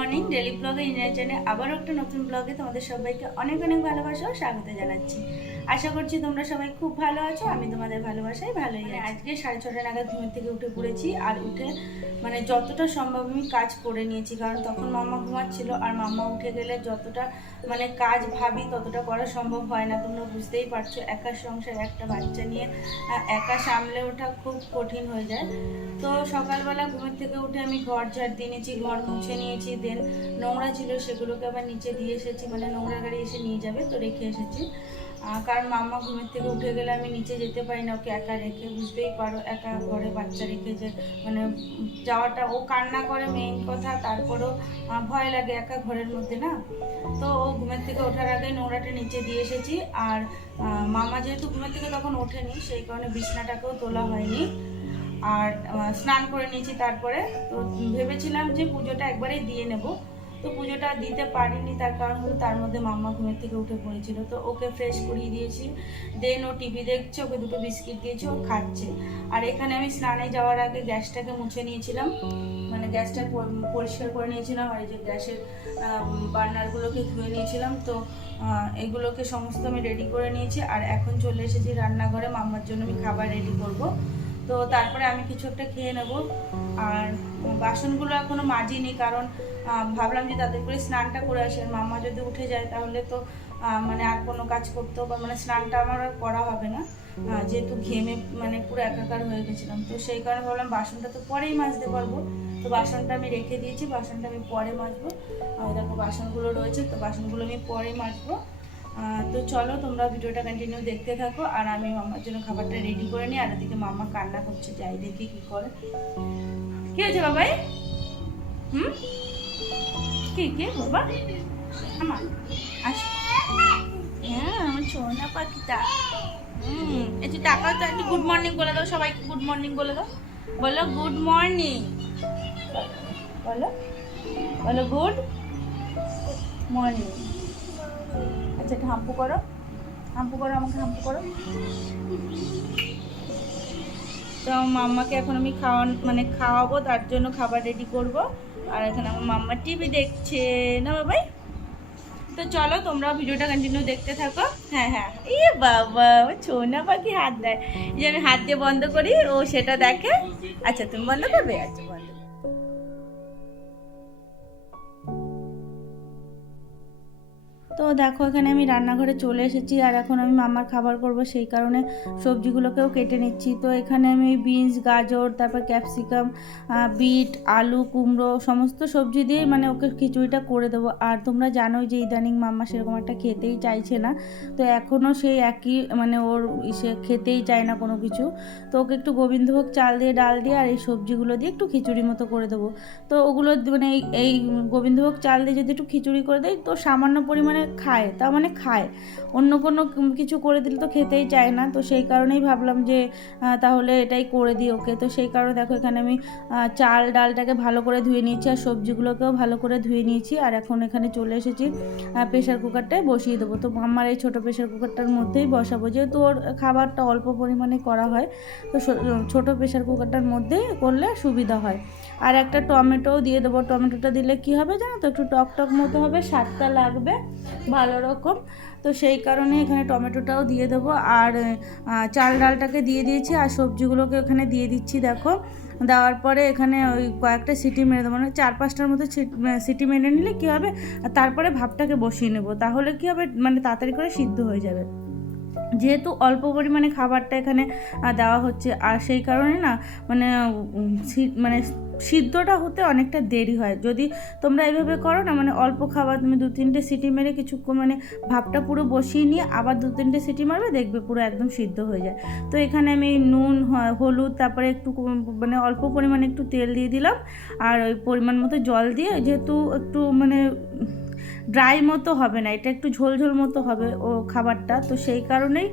Morning daily ব্লগে India চ্যানেলে আবারও একটা নতুন ব্লগে তোমাদের সবাইকে অনেক অনেক ভালোবাসা ও স্বাগত জানাচ্ছি। আশা করছি তোমরা সবাই খুব ভালো আছো, আমি তোমাদের ভালোবাসায় ভালোই আছি। আজকে 6:30 নাগাদ ঘুমের থেকে উঠে পড়েছি আর উঠে যতটা সম্ভব আমি কাজ করে নিয়েছি, কারণ তখন মাম্মা ঘুমাচ্ছিল আর মাম্মা উঠে গেলে যতটা কাজ ভাবি ততটা করা সম্ভব হয় না। তোমরা বুঝতেই পারছো, একা সংসার একটা বাচ্চা নিয়ে একা সামলে ওঠা খুব কঠিন হয়ে যায়। তো সকালবেলা ঘুমের থেকে উঠে আমি ঘর ঝাড় দিয়ে নিয়েছি, ঘর মুছে নিয়েছি, দেন নোংরা ছিল সেগুলোকে আবার নিচে দিয়ে এসেছি, নোংরা গাড়ি এসে নিয়ে যাবে তো রেখে এসেছি। কারণ মাম্মা ঘুমের থেকে উঠে গেলে আমি নিচে যেতে পারি না, ওকে একা রেখে, বুঝতেই পারো একা ঘরে বাচ্চা রেখে যে যাওয়াটা, ও কান্না করে মেইন কথা, তারপরেও ভয় লাগে একা ঘরের মধ্যে না। তো ও ঘুমের থেকে ওঠার আগে নোংরাটা নিচে দিয়ে এসেছি। আর মামা যেহেতু ঘুমের থেকে তখন ওঠেনি, সেই কারণে বিছনাটাকেও তোলা হয়নি। আর স্নান করে নিয়েছি তারপরে। তো ভেবেছিলাম যে পুজোটা একবারেই দিয়ে নেব, তো পুজোটা দিতে পারিনি, তার কারণ হলো তার মধ্যে মাম্মা ঘুমের থেকে উঠে পড়েছিল। তো ওকে ফ্রেশ করিয়ে দিয়েছি, দেন ও টিভি দেখছে, ওকে দুটো বিস্কিট দিয়েছি, ও খাচ্ছে। আর এখানে আমি স্নানে যাওয়ার আগে গ্যাসটাকে মুছে নিয়েছিলাম, গ্যাসটা পরিষ্কার করে নিয়েছিলাম, আর এই যে গ্যাসের বার্নারগুলোকে ধুয়ে নিয়েছিলাম। তো এগুলোকে সমস্ত আমি রেডি করে নিয়েছি আর এখন চলে এসেছি রান্নাঘরে, মাম্মার জন্য আমি খাবার রেডি করব। তো তারপরে আমি কিছু একটা খেয়ে নেব। আর বাসনগুলো এখনও মাজিনি, কারণ ভাবলাম যে তাদের করে স্নানটা করে আসি, আর মাম্মা যদি উঠে যায় তাহলে তো আর কোনো কাজ করতেও বা স্নানটা আমার আর করা হবে না, যেহেতু ঘেমে পুরো একাকার হয়ে গেছিলাম। তো সেই কারণে ভাবলাম বাসনটা তো পরেই মাজতে পারবো, তো বাসনটা আমি রেখে দিয়েছি, বাসনটা আমি পরে মাজবো। দেখো বাসনগুলো রয়েছে, তো বাসনগুলো আমি পরে মাজবো। তো চলো তোমরা ভিডিওটা কন্টিনিউ দেখতে থাকো, আর আমি মাম্মার জন্য খাবারটা রেডি করে নিই। আর এদিকে মাম্মা কান্না করছে, যাই দেখি কি করে। কি হয়েছে বাবাই? কি কে বাবা? আমার হ্যাঁ, আমার ছোনা পাখিটা। একটু টাকাও তো, একটু গুড মর্নিং বলে দাও সবাইকে, গুড মর্নিং বলে দাও, বলো গুড মর্নিং, বলো বলো গুড মর্নিং। আচ্ছা একটু হাম্পু করো, হাম্পু করো, আমাকে হাম্পু করো। তো মাম্মাকে এখন আমি খাওয়াবো, তার জন্য খাবার রেডি করব। আর এখানে আমার মাম্মা টিভি দেখছে না বাবাই। তো চলো তোমরা ভিডিওটা কন্টিনিউ দেখতে থাকো। হ্যাঁ হ্যাঁ, বাবা ও ছোনা পাখি হাত দেয়, যে আমি হাত দিয়ে বন্ধ করি, ও সেটা দেখে। আচ্ছা তুমি বন্ধ করবে? আচ্ছা বন্ধ। তো দেখো এখানে আমি রান্নাঘরে চলে এসেছি, আর এখন আমি মামার খাবার করব, সেই কারণে সবজিগুলোকেও কেটে নিচ্ছি। তো এখানে আমি বিনস, গাজর, তারপর ক্যাপসিকাম, বিট, আলু, কুমড়ো সমস্ত সবজি দিয়ে ওকে খিচুড়িটা করে দেবো। আর তোমরা জানোই যে ইদানিং মাম্মা সেরকম একটা খেতেই চাইছে না, তো এখনও সেই একই ওর সে খেতেই চায় না কোনো কিছু। তো ওকে একটু গোবিন্দভোগ চাল দিয়ে, ডাল দিয়ে আর এই সবজিগুলো দিয়ে একটু খিচুড়ি মতো করে দেবো। তো ওগুলো এই গোবিন্দভোগ চাল দিয়ে যদি একটু খিচুড়ি করে দেয় তো সামান্য পরিমাণে খায়, তার খায়, অন্য কোনো কিছু করে দিলে তো খেতেই চায় না। তো সেই কারণেই ভাবলাম যে তাহলে এটাই করে দিই ওকে। তো সেই কারণে দেখো এখানে আমি চাল ডালটাকে ভালো করে ধুয়ে নিয়েছি, আর সবজিগুলোকেও ভালো করে ধুয়ে নিয়েছি। আর এখন এখানে চলে এসেছি প্রেশার কুকারটায় বসিয়ে দেবো। তো আমার এই ছোটো প্রেশার কুকারটার মধ্যেই বসাবো, যেহেতু ওর খাবারটা অল্প পরিমাণে করা হয়, তো ছোটো প্রেশার কুকারটার মধ্যেই করলে সুবিধা হয়। আর একটা টমেটোও দিয়ে দেবো, টমেটোটা দিলে কি হবে জানো তো, একটু টক টক মতো হবে, স্বাদটা লাগবে ভালো রকম। তো সেই কারণে এখানে টমেটোটাও দিয়ে দেবো। আর চাল ডালটাকে দিয়ে দিয়েছি, আর সবজিগুলোকে এখানে দিয়ে দিচ্ছি। দেখো দেওয়ার পরে এখানে ওই কয়েকটা সিটি মেরে দেবো, 4-5টার মতো সিটি মেরে নিলে কী হবে, আর তারপরে ভাতটাকে বসিয়ে নেবো, তাহলে কী হবে তাড়াতাড়ি করে সিদ্ধ হয়ে যাবে, যেহেতু অল্প পরিমাণে খাবারটা এখানে দেওয়া হচ্ছে। আর সেই কারণে না সিদ্ধটা হতে অনেকটা দেরি হয়। যদি তোমরা এইভাবে করো না, অল্প খাবার, তুমি 2-3টে সিটি মেরে কিছুক্ষণ ভাপটা পুরো বসিয়ে নিয়ে আবার 2-3টে সিটি মারবে, দেখবে পুরো একদম সিদ্ধ হয়ে যায়। তো এখানে আমি নুন, হলুদ, তারপরে একটু অল্প পরিমাণে একটু তেল দিয়ে দিলাম, আর ওই পরিমাণ মতো জল দিয়ে, যেহেতু একটু ড্রাই মতো হবে না, এটা একটু ঝোলঝোল মতো হবে ও খাবারটা। তো সেই কারণেই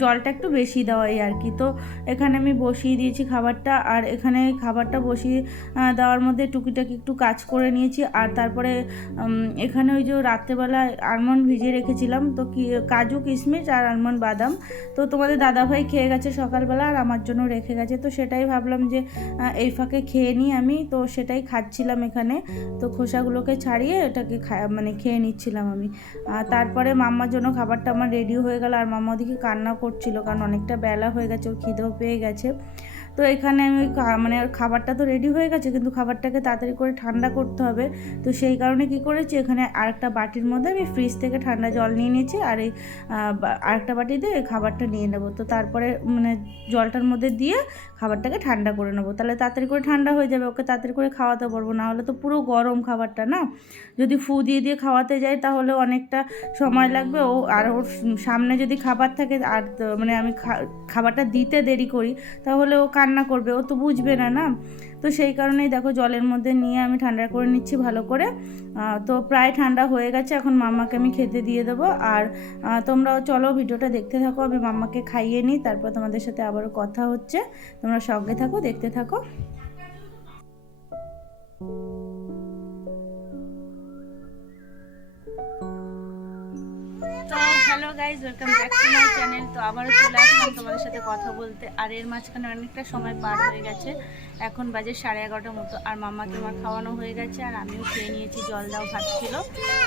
জলটা একটু বেশি দেওয়া আর কি। তো এখানে আমি বসিয়ে দিয়েছি খাবারটা, আর এখানে খাবারটা বসিয়ে দেওয়ার মধ্যে টুকিটাকি একটু কাজ করে নিয়েছি। আর তারপরে এখানে ওই যে রাত্রেবেলা আলমন্ড ভিজিয়ে রেখেছিলাম, তো কাজু কিশমিশ আর আলমন্ড বাদাম, তো তোমাদের দাদাভাই খেয়ে গেছে সকালবেলা আর আমার জন্য রেখে গেছে। তো সেটাই ভাবলাম যে এই ফাঁকে খেয়ে নিই আমি, তো সেটাই খাচ্ছিলাম এখানে। তো খোসাগুলোকে ছাড়িয়ে এটাকে মানে খেয়ে নিচ্ছিলাম আমি। তারপরে মাম্মার জন্য খাবারটা আমার রেডি হয়ে গেল, আর মাম্মা ওদিকে কান্না করছিল কারণ অনেকটা বেলা হয়ে গেছে, ওর খিদেও পেয়ে গেছে। তো এখানে আমি মানে খাবারটা তো রেডি হয়ে গেছে, কিন্তু খাবারটাকে তাড়াতাড়ি করে ঠান্ডা করতে হবে। তো সেই কারণে কি করেছি, এখানে আরেকটা বাটির মধ্যে আমি ফ্রিজ থেকে ঠান্ডা জল নিয়ে নিয়েছি, আর এই আরেকটা বাটিতে এই খাবারটা নিয়ে নেবো। তো তারপরে মানে জলটার মধ্যে দিয়ে খাবারটাকে ঠান্ডা করে নেবো, তাহলে তাড়াতাড়ি করে ঠান্ডা হয়ে যাবে, ওকে তাড়াতাড়ি করে খাওয়াতে পারবো। না হলে তো পুরো গরম খাবারটা না, যদি ফু দিয়ে দিয়ে খাওয়াতে যাই তাহলে অনেকটা সময় লাগবে। ও আর ওর সামনে যদি খাবার থাকে আর মানে আমি খাবারটা দিতে দেরি করি তাহলে ও কান্না করবে, ও তো বুঝবে না না। তো সেই কারণেই দেখো জলের মধ্যে নিয়ে আমি ঠান্ডা করে নিচ্ছি ভালো করে। তো প্রায় ঠান্ডা হয়ে গেছে, এখন মাম্মাকে আমি খেতে দিয়ে দেবো। আর তোমরাও চলো ভিডিওটা দেখতে থাকো, আমি মাম্মাকে খাইয়ে নিই, তারপর তোমাদের সাথে আবারও কথা হচ্ছে। তোমরা সঙ্গে থাকো, দেখতে থাকো। তো hello guys, welcome back to my channel. তো আবারও চলে আসলাম তোমাদের সাথে কথা বলতে। আর এর মাঝখানে অনেকটা সময় পার হয়ে গেছে, এখন বাজে 11:30 মতো। আর মাম্মাকে আমার খাওয়ানো হয়ে গেছে, আর আমিও খেয়ে নিয়েছি। জল দাও ভাত ছিল,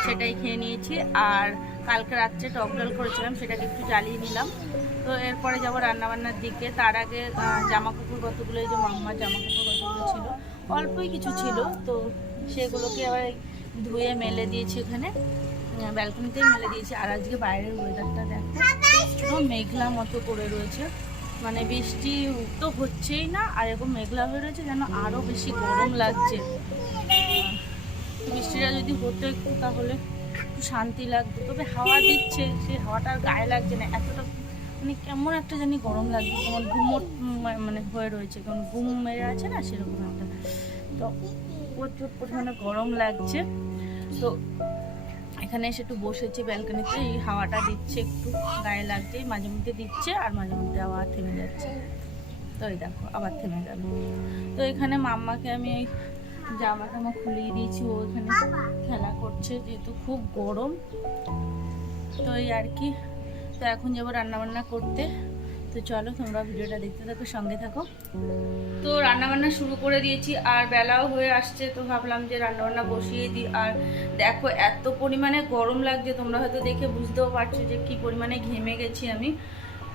সেটাই খেয়ে নিয়েছি। আর কালকে রাত্রে টক ডাল করেছিলাম, সেটাকে একটু জ্বালিয়ে নিলাম। তো এরপরে যাবো রান্নাবান্নার দিকে। তার আগে জামা কাপড় কতগুলো, এই যে মাম্মার জামা কাপড় কতগুলো ছিল, অল্পই কিছু ছিল, তো সেগুলোকে আবার ধুয়ে মেলে দিয়েছি, এখানে ব্যালকনিতেই মেলে দিয়েছি। আর আজকে বাইরের ওয়েদারটা দেখো, মেঘলা মতো করে রয়েছে, মানে বৃষ্টি তো হচ্ছেই না, আর এরকম মেঘলা হয়ে রয়েছে যেন আরও বেশি গরম লাগছে। বৃষ্টিটা যদি হতো একটু তাহলে একটু শান্তি লাগতো, তবে হাওয়া দিচ্ছে, সেই হাওয়াটা আর গায়ে লাগছে না এতটা, মানে কেমন একটা জানি গরম লাগছে, কেমন ঘুমোট মানে হয়ে রয়েছে, কেমন ঘুম মেরে আছে না সেরকম একটা। তো প্রচুর পরিমাণে গরম লাগছে। তো এখানে এসে একটু বসেছি ব্যালকনিতে, এই হাওয়াটা দিচ্ছে, একটু গায়ে লাগছে, মাঝে মধ্যে দিচ্ছে আর মাঝে মধ্যে আবার থেমে যাচ্ছে। তো এই দেখো আবার থেমে গেল। তো এখানে মাম্মাকে আমি এই জামা টামা খুলিয়ে দিয়েছি, ও এখানে খেলা করছে যেহেতু খুব গরম। তো এই আর কি। তো এখন যাবো রান্নাবান্না করতে। তো চলো তোমরা ভিডিওটা দেখতে থাকো, সঙ্গে থাকো। তো রান্নাবান্না শুরু করে দিয়েছি, আর বেলাও হয়ে আসছে, তো ভাবলাম যে রান্নাবান্না বসিয়ে দিই। আর দেখো এত পরিমাণে গরম লাগছে, তোমরা হয়তো দেখে বুঝতেও পারছো যে কি পরিমাণে ঘেমে গেছি আমি।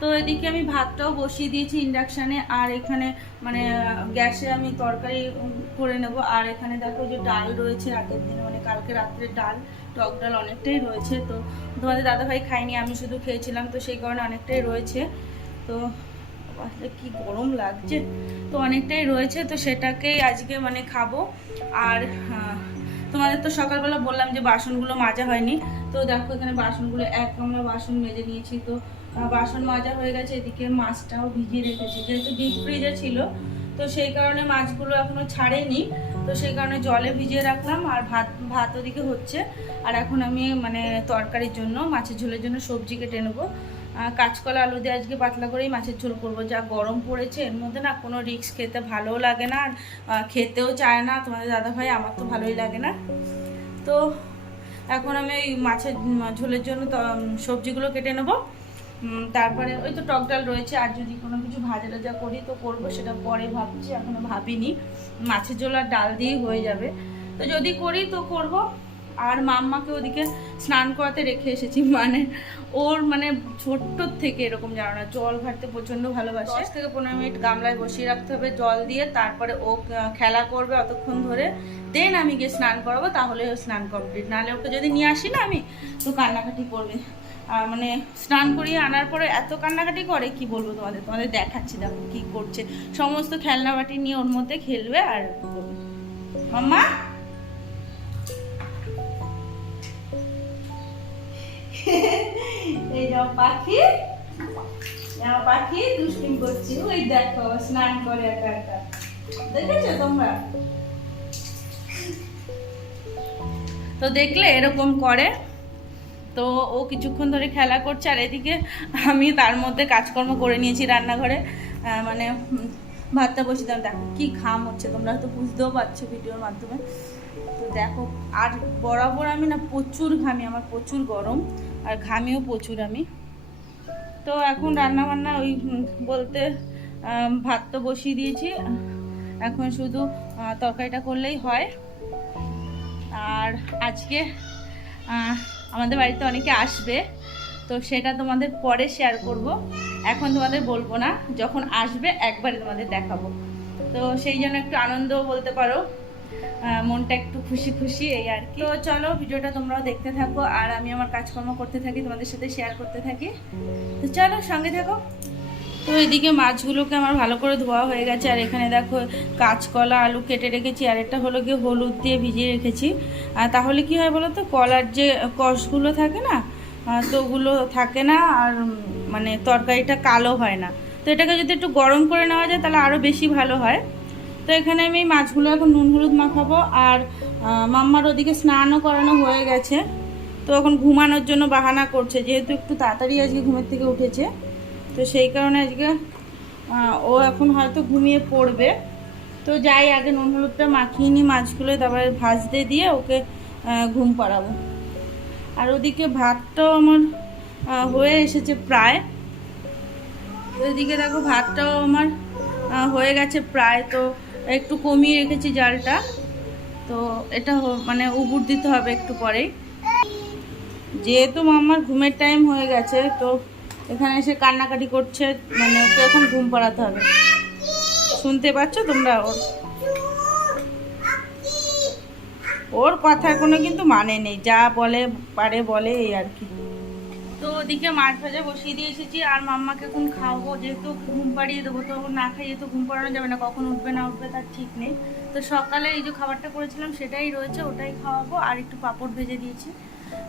তো এদিকে আমি ভাতটাও বসিয়ে দিয়েছি ইন্ডাকশানে, আর এখানে মানে গ্যাসে আমি তরকারি করে নেব। আর এখানে দেখো যে ডাল রয়েছে আগের দিনে, মানে কালকে রাত্রে ডাল, টক ডাল অনেকটাই রয়েছে। তো তোমাদের দাদাভাই খাইনি, আমি শুধু খেয়েছিলাম, তো সেই কারণে অনেকটাই রয়েছে। তো কি গরম লাগছে, তো অনেকটাই রয়েছে, তো সেটাকেই আজকে মানে খাবো। আর তোমাদের তো সকালবেলা বললাম যে বাসনগুলো মাজা হয়নি, তো দেখো এখানে বাসনগুলো এক গামলা বাসন মেজে নিয়েছি। তো বাসন মাজা হয়ে গেছে, এদিকে মাছটাও ভিজিয়ে রেখেছি, যেহেতু ডিপ ফ্রিজে ছিল, তো সেই কারণে মাছগুলো এখনো ছাড়েনি, তো সেই কারণে জলে ভিজিয়ে রাখলাম। আর ভাত ওদিকে হচ্ছে। আর এখন আমি মানে তরকারির জন্য, মাছের ঝোলের জন্য সবজি কেটে নেবো। কাঁচকলা আলু দিয়ে আজকে পাতলা করেই মাছের ঝোল করবো। যা গরম পড়েছে, এর মধ্যে না কোনো রিস্ক খেতে ভালোও লাগে না, আর খেতেও চায় না তোমাদের দাদাভাই, আমার তো ভালোই লাগে না। তো এখন আমি ওই মাছের ঝোলের জন্য সবজিগুলো কেটে নেবো। তারপরে ওই তো টক ডাল রয়েছে, আর যদি কোনো কিছু ভাজা টাজা করি তো করবো, সেটা পরে ভাবছি, এখনো ভাবিনি। মাছের ঝোল আর ডাল দিয়েই হয়ে যাবে, তো যদি করি তো করব। আর মাম্মাকে ওদিকে স্নান করাতে রেখে এসেছি, মানে ওর মানে ছোট্ট থেকে এরকম জানো না, জল ঘাটতে প্রচণ্ড ভালোবাসে। 10 থেকে 15 মিনিট গামলায় বসিয়ে রাখতে হবে জল দিয়ে, তারপরে ও খেলা করবে অতক্ষণ ধরে, দেন আমি গিয়ে স্নান করাবো, তাহলে ও স্নান কমপ্লিট। নাহলে ওকে যদি নিয়ে আসি না আমি, তো কান্নাকাটি করবে। আর মানে স্নান করিয়ে আনার পরে এত কান্নাকাটি করে, কি বলবো তোমাদের দেখাচ্ছি, দেখো কি করছে, সমস্ত খেলনা বাটি নিয়ে ওর মধ্যে খেলবে। আর মাম্মা এই যাও পাখি, পাখি দুষ্টিম করছি, ওই দেখো স্নান করে একা একা, দেখেছো তোমরা? তো তো দেখলে এরকম করে। তো ও কিছুক্ষণ ধরে খেলা করছে, আর এদিকে আমি তার মধ্যে কাজকর্ম করে নিয়েছি রান্নাঘরে। মানে ভাতটা বসে দিলাম। দেখো কী ঘাম হচ্ছে, তোমরা হয়তো বুঝতেও পারছো ভিডিওর মাধ্যমে। তো দেখো, আর বরাবর আমি না প্রচুর ঘামি, আমার প্রচুর গরম আর ঘামিও প্রচুর আমি। তো এখন রান্না বান্না ওই বলতে ভাত তো বসিয়ে দিয়েছি, এখন শুধু তরকারিটা করলেই হয়। আর আজকে আমাদের বাড়িতে অনেকে আসবে, তো সেটা তোমাদের পরে শেয়ার করব, এখন তোমাদের বলবো না। যখন আসবে একবারে তোমাদের দেখাবো। তো সেই জন্য একটু আনন্দও বলতে পারো, মনটা একটু খুশি খুশি এই আর কি। তো চলো ভিডিওটা তোমরাও দেখতে থাকো, আর আমি আমার কাজকর্ম করতে থাকি, তোমাদের সাথে শেয়ার করতে থাকি। তো চলো সঙ্গে থাকো। তো এদিকে মাছগুলোকে আমার ভালো করে ধোয়া হয়ে গেছে, আর এখানে দেখো কাঁচকলা আলু কেটে রেখেছি, আর এটা হলো গিয়ে হলুদ দিয়ে ভিজিয়ে রেখেছি। তাহলে কি হয় বলো তো, কলার যে কষগুলো থাকে না, তো ওগুলো থাকে না, আর মানে তরকারিটা কালো হয় না। তো এটাকে যদি একটু গরম করে নেওয়া যায় তাহলে আরও বেশি ভালো হয়। তো এখানে আমি মাছগুলো এখন নুন হলুদ মাখাবো, আর মাম্মার ওদিকে স্নানও করানো হয়ে গেছে। তো এখন ঘুমানোর জন্য বাহানা করছে, যেহেতু একটু তাড়াতাড়ি আজকে ঘুমের থেকে উঠেছে, তো সেই কারণে আজকে ও এখন হয়তো ঘুমিয়ে পড়বে। তো যাই, আগে নুন হলুদটা মাখিয়ে নিই মাছগুলো, তারপরে ভাজতে দিয়ে ওকে ঘুম পাড়াবো। আর ওদিকে ভাতটাও আমার হয়ে এসেছে প্রায়। ওইদিকে দেখো ভাতটাও আমার হয়ে গেছে প্রায়। তো একটু কমিয়ে রেখেছি জালটা, তো এটা মানে উবুর দিতে হবে একটু পরেই। যেহেতু মাম্মার ঘুমের টাইম হয়ে গেছে, তো এখানে এসে কান্নাকাটি করছে, মানে ওকে এখন ঘুম পাড়াতে হবে। শুনতে পাচ্ছ তোমরা? ওর কথার কোনো কিন্তু মানে নেই, যা বলে পারে বলে এই আর কি। তো ওদিকে মাছ ভাজা বসিয়ে দিয়ে এসেছি, আর মাম্মাকে এখন খাওয়াবো, যেহেতু ঘুম পাড়িয়ে দেবো। তো না খাইয়ে তো ঘুম পাড়ানো যাবে না, কখন উঠবে না উঠবে তার ঠিক নেই। তো সকালে এই যে খাবারটা করেছিলাম সেটাই রয়েছে, ওটাই খাওয়াবো। আর একটু পাঁপড় ভেজে দিয়েছি,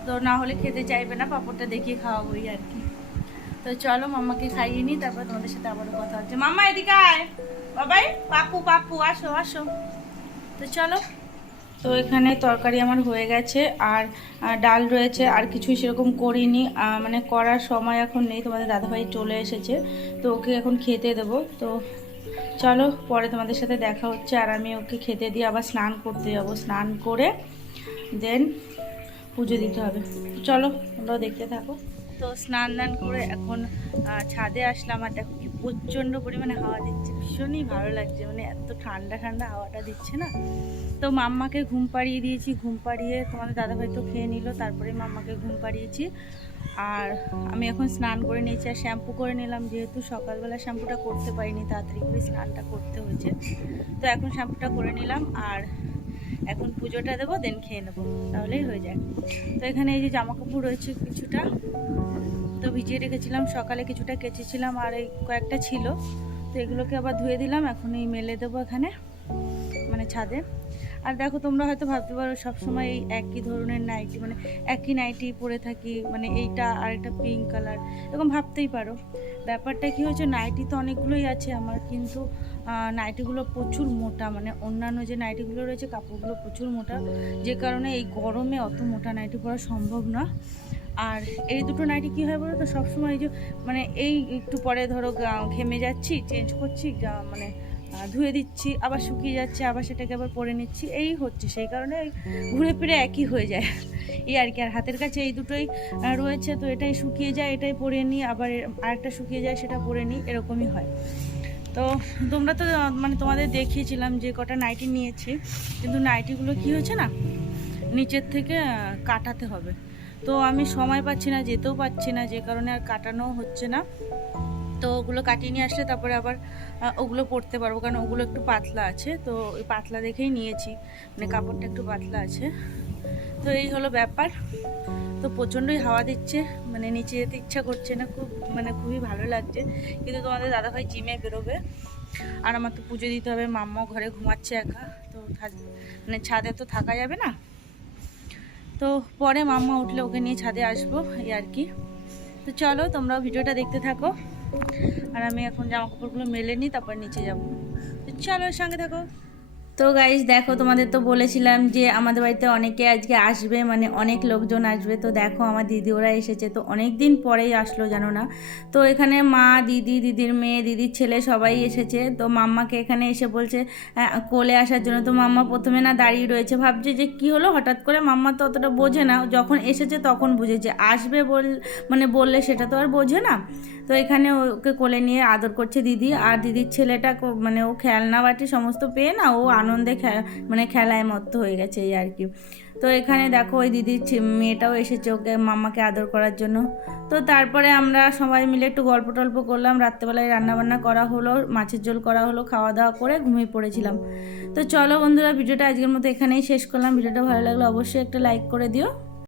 তো না হলে খেতে চাইবে না, পাঁপড়টা দেখিয়ে খাওয়াবোই আর কি। তো চলো মাম্মাকে খাইয়ে নিই, তারপর তোমাদের সাথে আবারও কথা হচ্ছে। মাম্মা এদিকে আয়, বাবাই পাপু পাপু আসো আসো। তো চলো। তো এখানে তরকারি আমার হয়ে গেছে, আর ডাল রয়েছে, আর কিছুই সেরকম করিনি, মানে করার সময় এখন নেই। তোমাদের দাদাভাই চলে এসেছে, তো ওকে এখন খেতে দেবো। তো চলো পরে তোমাদের সাথে দেখা হচ্ছে। আর আমি ওকে খেতে দিয়ে আবার স্নান করতে যাবো, স্নান করে দেন পুজো দিতে হবে। চলো তোমরাও দেখতে থাকো। তো স্নান দান করে এখন ছাদে আসলাম, আর দেখো কি প্রচণ্ড পরিমাণে হাওয়া দিচ্ছে, ভীষণই ভালো লাগছে, মানে এত ঠান্ডা ঠান্ডা হাওয়াটা দিচ্ছে না। তো মাম্মাকে ঘুম পাড়িয়ে দিয়েছি, ঘুম পাড়িয়ে তোমাদের দাদাভাই তো খেয়ে নিল, তারপরে মাম্মাকে ঘুম পাড়িয়েছি। আর আমি এখন স্নান করে নিয়েছি, আর শ্যাম্পু করে নিলাম, যেহেতু সকালবেলা শ্যাম্পুটা করতে পারিনি, তাড়াতাড়ি করে স্নানটা করতে হয়েছে। তো এখন শ্যাম্পুটা করে নিলাম, আর এখন পুজোটা দেবো, দেন খেয়ে নেবো, তাহলেই হয়ে যায়। তো এখানে এই যে জামা কাপড় রয়েছে কিছুটা, তো ভিজিয়ে রেখেছিলাম, সকালে কিছুটা কেচেছিলাম, আর এই কয়েকটা ছিল, তো এগুলোকে আবার ধুয়ে দিলাম। এখন এই মেলে দেবো এখানে, মানে ছাদে। আর দেখো তোমরা হয়তো ভাবতে পারো সবসময় এই একই ধরনের নাইটি, মানে একই নাইটি পরে থাকি, মানে এইটা আর একটা পিঙ্ক কালার, এরকম ভাবতেই পারো। ব্যাপারটা কি হয়েছে, নাইটি তো অনেকগুলোই আছে আমার, কিন্তু নাইটিগুলো প্রচুর মোটা, মানে অন্যান্য যে নাইটিগুলো রয়েছে কাপড়গুলো প্রচুর মোটা, যে কারণে এই গরমে অত মোটা নাইটি পরা সম্ভব না। আর এই দুটো নাইটি কী হয় বলো তো, সবসময় এই যে মানে এই একটু পরে ধরো ঘেমে যাচ্ছি, চেঞ্জ করছি, মানে ধুয়ে দিচ্ছি, আবার শুকিয়ে যাচ্ছে, আবার সেটাকে আবার পরে নিচ্ছি, এই হচ্ছে, সেই কারণে ঘুরে ফিরে একই হয়ে যায় এই আর কি। আর হাতের কাছে এই দুটোই রয়েছে, তো এটাই শুকিয়ে যায়, এটাই পরে নিই, আবার আরেকটা শুকিয়ে যায় সেটা পরে নিই, এরকমই হয়। তো তোমরা তো মানে তোমাদের দেখিয়েছিলাম যে কটা নাইটি নিয়েছি, কিন্তু নাইটিগুলো কি হয়েছে না, নিচের থেকে কাটাতে হবে। তো আমি সময় পাচ্ছি না, যেতেও পাচ্ছি না, যে কারণে আর কাটানো হচ্ছে না। তো ওগুলো কাটিয়ে নিয়ে আসলে তারপরে আবার ওগুলো পরতে পারবো, কারণ ওগুলো একটু পাতলা আছে, তো ওই পাতলা দেখেই নিয়েছি, মানে কাপড়টা একটু পাতলা আছে। তো এই হলো ব্যাপার। তো প্রচণ্ডই হাওয়া দিচ্ছে, মানে নিচে যেতে ইচ্ছা করছে না, খুব মানে খুবই ভালো লাগছে, কিন্তু তোমাদের দাদাভাই জিমে বেরোবে, আর আমার তো পুজো দিতে হবে, মাম্মাও ঘরে ঘুমাচ্ছে একা, তো মানে ছাদে তো থাকা যাবে না। তো পরে মাম্মা উঠলে ওকে নিয়ে ছাদে আসবো এই আর কি। তো চলো তোমরাও ভিডিওটা দেখতে থাকো, আর আমি এখন জামা কাপড়গুলো মেলে নিই, তারপর নিচে যাবো। তো চলো সঙ্গে থাকো। তো গাইস দেখো, তোমাদের তো বলেছিলাম যে আমাদের বাড়িতে অনেকে আজকে আসবে, মানে অনেক লোকজন আসবে। তো দেখো আমার দিদি ওরা এসেছে, তো অনেক দিন পরেই আসলো জানো না। তো এখানে মা, দিদি, দিদির মেয়ে, দিদির ছেলে সবাই এসেছে। তো মাম্মাকে এখানে এসে বলছে কোলে আসার জন্য। তো মাম্মা প্রথমে না দাঁড়িয়ে রয়েছে, ভাবছে যে কি হলো হঠাৎ করে। মাম্মা তো অতটা বোঝে না, যখন এসেছে তখন বুঝেছে। আসবে মানে বললে সেটা তো আর বোঝে না। তো এখানে ওকে কোলে নিয়ে আদর করছে দিদি। আর দিদির ছেলেটা মানে ও খেলনা বাটি সমস্ত পেয়ে না, ও আনন্দে মানে খেলায় মত্ত হয়ে গেছে এই আর কি। তো এখানে দেখো ওই দিদির মেয়েটাও এসেছে ওকে মাম্মাকে আদর করার জন্য। তো তারপরে আমরা সবাই মিলে একটু গল্প টল্প করলাম। রাত্রেবেলায় রান্নাবান্না করা হলো, মাছের ঝোল করা হলো, খাওয়া দাওয়া করে ঘুমিয়ে পড়েছিলাম। তো চলো বন্ধুরা, ভিডিওটা আজকের মতো এখানেই শেষ করলাম। ভিডিওটা ভালো লাগলে অবশ্যই একটা লাইক করে দিও।